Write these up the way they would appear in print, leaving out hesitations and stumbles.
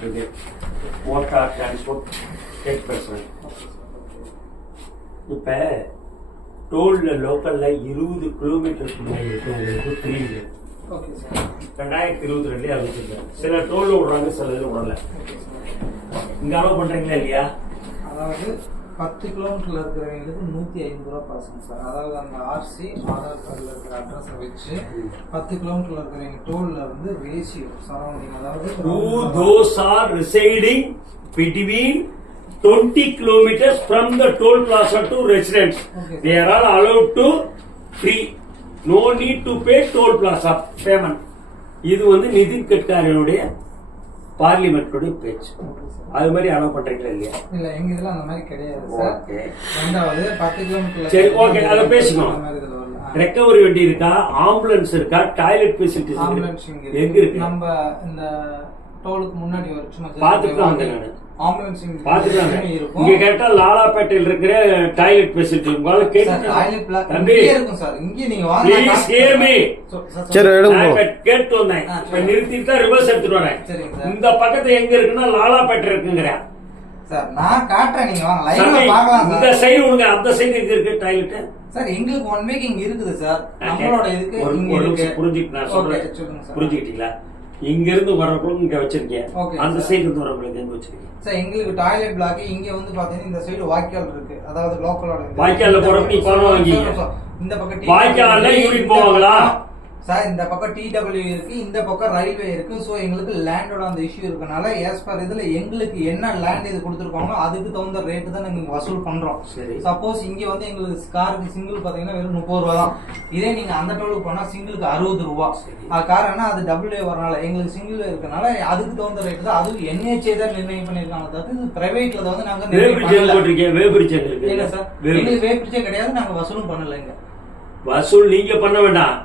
Transport இருக்கு, motor transport, tech personal. இப்போ டோலில் லோக்கலில் 20 கிலோமீட்டருக்கு முன்னாடி இருக்கவங்களுக்கு தெரியுது. 2022 அறிவிச்சிருக்காங்க. சில டோல்ல விடுறாங்க, சில இதில் விடல. இங்கே அலோவ் பண்ணுறீங்களா இல்லையா? அதாவது 10 கிலோமீட்டர்ல இருக்கிறவங்களுக்கு 150 ரூபா பாசுங்க சார். அதாவது அந்த ஆர்சி ஆதார் கார்டில் இருக்கிற அட்ரஸை வச்சு 10 கிலோமீட்டர்ல இருக்கிறவங்க டோல்ல வந்து ரேஷியோ சரௌண்டிங், அதாவது who those are residing between 20 kilometers from the toll plaza to residents. They are all allowed to free. No need to pay toll plaza payment. இது வந்து நிதின் கட்காரியோடைய பார்லிமெண்டோட பேச்சு. அது மாதிரி அலோவ் பண்றீங்களா இல்லையா? இல்ல, எங்க இதுல அந்த மாதிரி கிடையாது சார். ரெண்டாவது 10 கிலோமீட்டர்ல சரி, ஓகே, அத பேசணும். ரெக்கவரி வண்டி இருக்கா, ஆம்புலன்ஸ் இருக்கா, டாய்லெட் ஃபெசிலிட்டிஸ் எங்க இருக்கு? நம்ம இந்த டோலுக்கு முன்னாடி ஒரு சும்மா பாத்துக்கலாம். நானு ஆம்புலன்ஸ் இருக்கும். இங்க கேட்டா லாலாப்பேட்டையில் இருக்கிற டாய்லெட் ஃபெசிலிட்டி உங்களால இருக்கும் சார். இங்க நீங்க வாங்க, கேட்டு வந்தேன். நிறுத்திட்டு ரிவர்ஸ் எடுத்துட்டு வரேன். இந்த பக்கத்து எங்க இருக்குன்னா லாலாப்பேட்டை இருக்குங்கிறேன் சார். நான் காட்டுறேன், நீங்க வாங்க லைவ்ல பார்க்கலாம். இந்த சைடு உங்க அந்த சைடு எங்க இருக்கு டாய்லெட் சார்? எங்களுக்கு 1 வீக் இங்க இருக்குது சார். நம்மளோட இதுக்கு இங்க இருக்கு. புரிஞ்சுக்கிட்டு நான் சொல்றேன், புரிஞ்சுக்கிட்டீங்களா? இங்க இருந்து வரவங்களுக்கு இங்க வச்சிருக்கேன், அந்த சைடு இருந்து வரவங்களுக்கு எங்க வச்சிருக்கேன் சார்? எங்களுக்கு டாய்லெட் பிளாக் இங்க வந்து பாத்தீங்கன்னா இந்த சைடு வாய்க்கால் இருக்கு, அதாவது லோக்கலோட வாய்க்கால்ல போறப்ப நீ பணம் வாங்கிங்க. இந்த பக்கம் வாய்க்கால்ல யூரின் போவாங்களா சார்? இந்த பக்கம் டிடபிள்யூ இருக்கு, இந்த பக்கம் ரயில்வே இருக்கு. சோ எங்களுக்கு லேண்டோட அந்த இஷ்யூ இருக்கனால எஸ் பர் இதுல எங்களுக்கு என்ன லேண்ட் இது கொடுத்துருக்காங்களோ அதுக்கு தகுந்த ரேட்டு தான் நாங்க வசூல் பண்றோம். சப்போஸ் இங்க வந்து எங்களுக்கு காருக்கு சிங்கிள் பாத்தீங்கன்னா வெறும் 30 ரூபா தான். இதே நீங்க அந்த டோலுக்கு போனா சிங்கிளுக்கு 60 ரூபா. காரணம் அது டபுள்யூ வரனால எங்களுக்கு சிங்கிள் இருக்கனால அதுக்கு தகுந்த ரேட்டு தான். அது NHA தான் நிர்ணயம் பண்ணிருக்காங்க. அதாவது பிரைவேட்ல வந்து நாங்க இல்ல சார், எங்களுக்கு வேபிரிச்சே கிடையாது, நாங்க வசூலும் பண்ணலைங்க. வசூல் நீங்க பண்ண வேண்டாம்,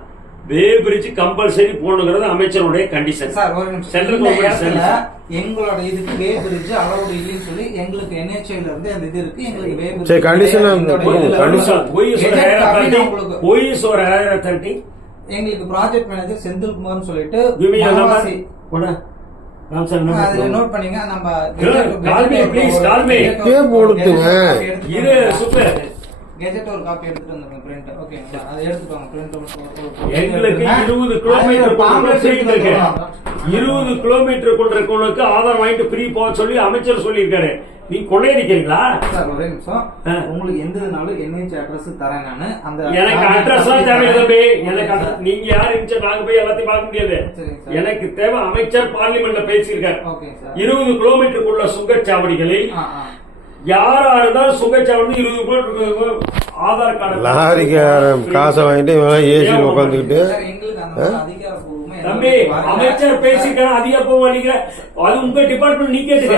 வே பிரிட்ஜ் கம்பல்சரி போடணுங்கிறது அமைச்சருடைய கண்டிஷன் சார். ஒரு நிமிஷம், சென்ட்ரல் கவர்மெண்ட் எங்களோட இதுக்கு வே பிரிட்ஜ் அலௌட் இல்லைன்னு சொல்லி எங்களுக்கு NHA ல இருந்து அந்த இது இருக்கு. எங்களுக்கு வே பிரிட்ஜ் எங்களுக்கு ப்ராஜெக்ட் மேனேஜர் செந்தில்குமார்னு சொல்லிட்டு நோட் பண்ணீங்க. நம்ம கெஜெட் ஒரு காப்பி எடுத்துட்டு வந்தோம், பிரிண்ட். ஓகே, அதை எடுத்துட்டு பிரிண்ட். எங்களுக்கு 20 கிலோமீட்டருக்குள்ள இருக்கவங்களுக்கு ஆதார் வாங்கிட்டு ஃப்ரீ போக சொல்லி அமைச்சர் சொல்லியிருக்காரு. நீ கொள்ளையடிக்கிறீங்களா சார்? ஒரே நிமிஷம், உங்களுக்கு எந்தனாலும் NHA அட்ரஸ் தரேன் நானு. அந்த எனக்கு அட்ரஸ் எல்லாம் தேவையில்லை. எனக்கு நீங்க யாரு இருந்துச்சு நாங்க போய் எல்லாத்தையும் பார்க்க முடியாது. எனக்கு தேவை அமைச்சர் பார்லிமெண்ட்ல பேசியிருக்காரு. 20 கிலோமீட்டருக்குள்ள சுங்கச்சாவடிகளை யாரா இருந்தாலும் சுங்கச்சாவடி 20 கிலோமீட்டர் ஆதார் கார்டு லாரிக்காரன் காசை வாங்கிட்டு ஏசி உட்காந்துக்கிட்டு தம்பி அமைச்சர் பேசிருக்காரு. அதிகப்போ அது உங்க டிபார்ட்மெண்ட் நீ கேட்டுக்க.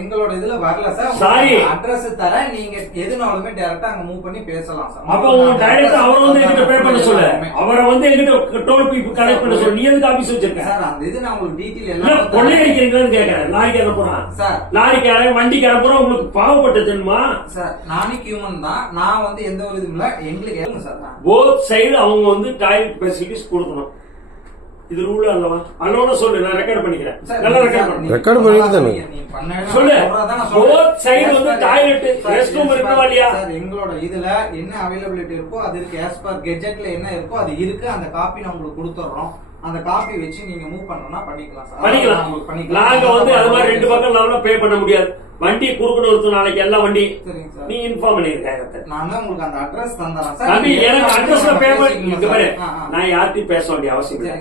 எங்களோட இதுல வரல சார். சாரி, அட்ரஸ் தர நீங்க எதுனாலுமே டைரக்டா அங்க மூவ் பண்ணி பேசலாம் சார். அப்ப உங்க டைரக்டா அவர் வந்து எங்கிட்ட பே பண்ண சொல்ல, அவரை வந்து எங்கிட்ட டோல் பீப்புள் கனெக்ட் பண்ண சொல்ல. நீ எதுக்கு ஆபீஸ் வச்சிருக்க சார்? அந்த இது நான் உங்களுக்கு டீடைல் எல்லாம் கொள்ளையடிக்கிறீங்களான்னு கேக்குறேன். லாரிக்கு அனுப்புறான் சார், லாரிக்காரன் வண்டிக்கு அனுப்புறோம். உங்களுக்கு பாவப்பட்ட தெரியுமா சார்? நானும் ஹியூமன் தான். நான் வந்து எந்த ஒரு இதுவும் இல்ல. எங்களுக்கு சார் போத் சைடு அவங்க வந்து டாய்லெட் ஃபெசிலிட்டிஸ் கொடுக்கணும். இது ரூல் அல்லவா? அண்ணோட சொல்லு, நான் ரெக்கார்ட் பண்ணிக்கிறேன். நல்லா ரெக்கார்ட் பண்ணிக்கிறேன். சொல்லு, போத் சைடு வந்து டாய்லெட் ரெஸ்ட் ரூம் இருக்கா இல்லையா? எங்களோட இதுல என்ன அவைலபிலிட்டி இருக்கோ அது இருக்கு. as per கெஜெட்ல என்ன இருக்கோ அது இருக்கு. அந்த காப்பி நான் உங்களுக்கு கொடுத்துறோம். அந்த காப்பி வச்சு நீங்க மூவ் பண்ணனும்னா பண்ணிக்கலாம் சார். பண்ணிக்கலாம். நாங்க வந்து அது மாதிரி 2 பக்கம் நாம பே பண்ண முடியாது. வண்டி குறுக்கணும் ஒருத்தர் நாளைக்கு எல்லா வண்டி நீ இன்ஃபார்ம் பண்ணிருக்காங்க. நான் தான் உங்களுக்கு அந்த அட்ரஸ் தந்தறேன் சார். தம்பி எனக்கு அட்ரஸ்ல பே பண்ணி நான் யார்கிட்டயும் பேச வேண்டிய அவசியம் இல்லை.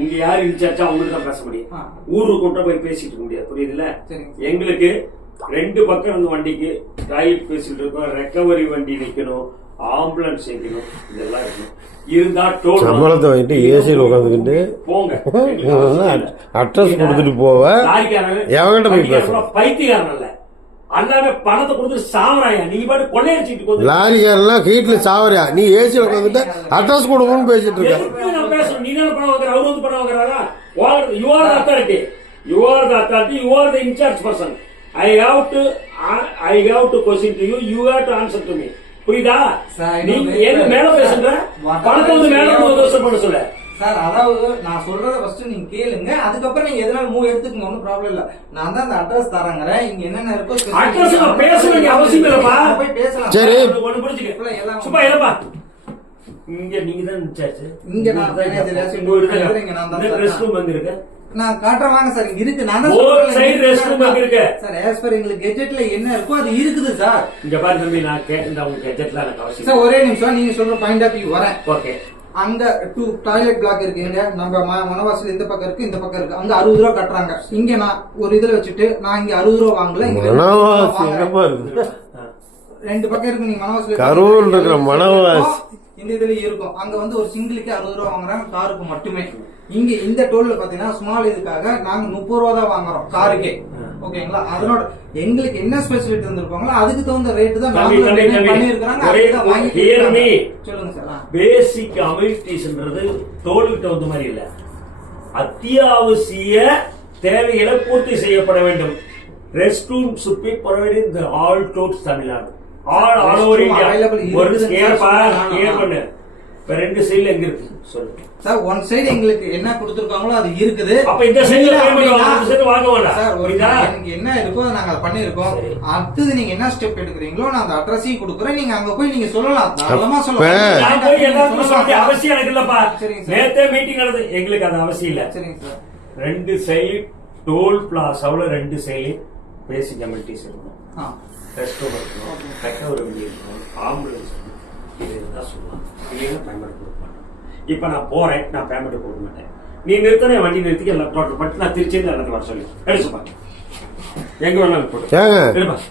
இங்க யாரு இன்சார்ஜா அவங்களுக்கு தான் பேச முடியும். ஊருக்கு கொண்டு போய் பேசிட்டு இருக்க முடியாது. புரியுதுல்ல? எங்களுக்கு 2 பக்கம் வந்து வண்டிக்கு டாய்லெட் பேசிட்டு இருக்கோம். ரெக்கவரி வண்டி நிக்கணும், ஆம்புலன்ஸ் நிக்கணும், இதெல்லாம் இருக்கணும். இருந்தா டோல் சம்பளத்தை வாங்கிட்டு ஏசியில் உட்காந்துக்கிட்டு போங்க, அட்ரஸ் கொடுத்துட்டு போவ. எவங்கிட்ட போய் பேச? பைத்தியக்காரன் இல்ல, எல்லாமே பணத்தை கொடுத்து சாவராயா. நீங்க பாட்டு கொள்ளையடிச்சிட்டு லாரிக்காரெல்லாம் வீட்டுல சாவரியா? நீ ஏசியில் உட்காந்துட்டு அட்ரஸ் கொடுக்கணும்னு பேசிட்டு இருக்க. நான் பேசுறேன். நீ தான் பணம் வாங்குற, அவரு வந்து பணம் வாங்குறாரா? You are the authority, you are the authority, you are the incharge person. I have to question to you, you have to answer to me. புரியுதா? நீ ஏன் மேல பேசுற? பணத்தை வந்து மேல தோசை பண்ண சொல்ல. சார் அதாவது நான் சொல்றத ஃபர்ஸ்ட் நீங்க கேளுங்க, அதுக்கப்புறம் நீங்க எதனால மூவ் எடுத்துக்கங்க, ஒன்றும் ப்ராப்ளம் இல்ல. நான் தான் அந்த அட்ரஸ் தரங்கிறேன், இங்க என்னென்ன இருக்கோ அட்ரஸ் பேசணுங்க அவசியம் இல்லப்பா. போய் பேசலாம். சரி. ஒண்ணு புரிஞ்சுக்க சும்மா இல்லப்பா. இங்க நீங்க தான் இன்சார்ஜ், இங்க நான் மேனேஜர், இங்க நான் தான் ரெஸ்ட் ரூம் வந்து இருக்கு. நான் காட்டுறேன் வாங்க சார், இங்க இருக்கு. நான் தான் போத் சைடு ரெஸ்ட் ரூம் அங்க இருக்கு சார். ஆஸ் பர் எங்களுக்கு கெஜெட்ல என்ன இருக்கோ அது இருக்குது சார். இங்க பாரு தம்பி, நான் கேட்டேன் உங்க கெஜெட்ல எனக்கு அவசியம் சார். ஒரே நிமிஷம், நீங்க சொல்ற பாயிண்ட் ஆஃப் வியூ வரேன். ஓகே. அங்க 2 டாய்லெட் பிளாக் இருக்கு. இங்க நம்ம மனவாசல் இந்த பக்கம் இருக்கு, இந்த பக்கம் இருக்கு. அங்க 60 ரூபா கட்டுறாங்க. இங்க நான் ஒரு இதுல வச்சுட்டு நான் இங்க 60 ரூபா வாங்கல. இங்க ரெண்டு பக்கம் இருக்கு. நீங்க மனவாசல் கரூர் இருக்கிற மனவாஸ் இந்த இதுல இருக்கும். அங்க வந்து ஒரு சிங்கிளுக்கு 60 ரூபா வாங்குறாங்க காருக்கு மட்டுமே. இங்க இந்த டோல்ல பாத்தீங்கன்னா ஸ்மால் இதுக்காக நாங்க 30 ரூபா தான் வாங்குறோம் காருக்கே. ஓகேங்களா? அதனோட எங்களுக்கு என்ன ஸ்பெசிலிட்டி தந்திருப்பாங்களோ அதுக்கு தகுந்த ரேட்டு தான் பண்ணிருக்காங்க. சொல்லுங்க சார். பேசிக் அமினிட்டிஸ்ன்றது டோலுக்கு தகுந்த மாதிரி இல்ல, அத்தியாவசிய தேவைகளை பூர்த்தி செய்யப்பட வேண்டும். Rest room should be provided in the all tolls Tamil Nadu, all over India. ஒரு கிளியர் பண்ணு. இப்ப ரெண்டு சைடுல எங்க இருக்கு சொல்லுங்க சார். ஒன் சைடு எங்களுக்கு என்ன கொடுத்திருக்காங்களோ அது இருக்குது. அப்ப இந்த சைடுல வாங்க வேண்டாம் சார். எனக்கு என்ன இருக்கோ நாங்க அதை பண்ணிருக்கோம். அடுத்தது நீங்க என்ன ஸ்டெப் எடுக்கிறீங்களோ நான் அந்த அட்ரஸையும் கொடுக்குறேன். நீங்க அங்க போய் நீங்க சொல்லலாம், தாராளமா சொல்லலாம். அவசியம் எனக்கு இல்லப்பா. நேத்தே மீட்டிங் நடந்தது, எங்களுக்கு அது அவசியம் இல்ல. சரிங்க சார். ரெண்டு சைடு டோல் பிளாசாவுல ரெண்டு சைடு பேசிக் அமினிட்டிஸ் இருக்கணும். ரெஸ்ட் ரூம் இருக்கணும், ரெக்கவரி இருக்கணும், ஆம்புலன்ஸ் இதுதான் சொல்லலாம். இல்லைன்னா பேமெண்ட் கொடுக்க மாட்டேன். இப்ப நான் போறேன், நான் பேமெண்ட் கொடுக்க மாட்டேன். நீ நிறுத்தனே வண்டி நிறுத்தி எல்லாம் டோட்டல் பண்ணிட்டு நான் திருச்சி எல்லாத்தையும் வர சொல்லி எடுத்துப்பா. எங்க வேணாலும் போட்டு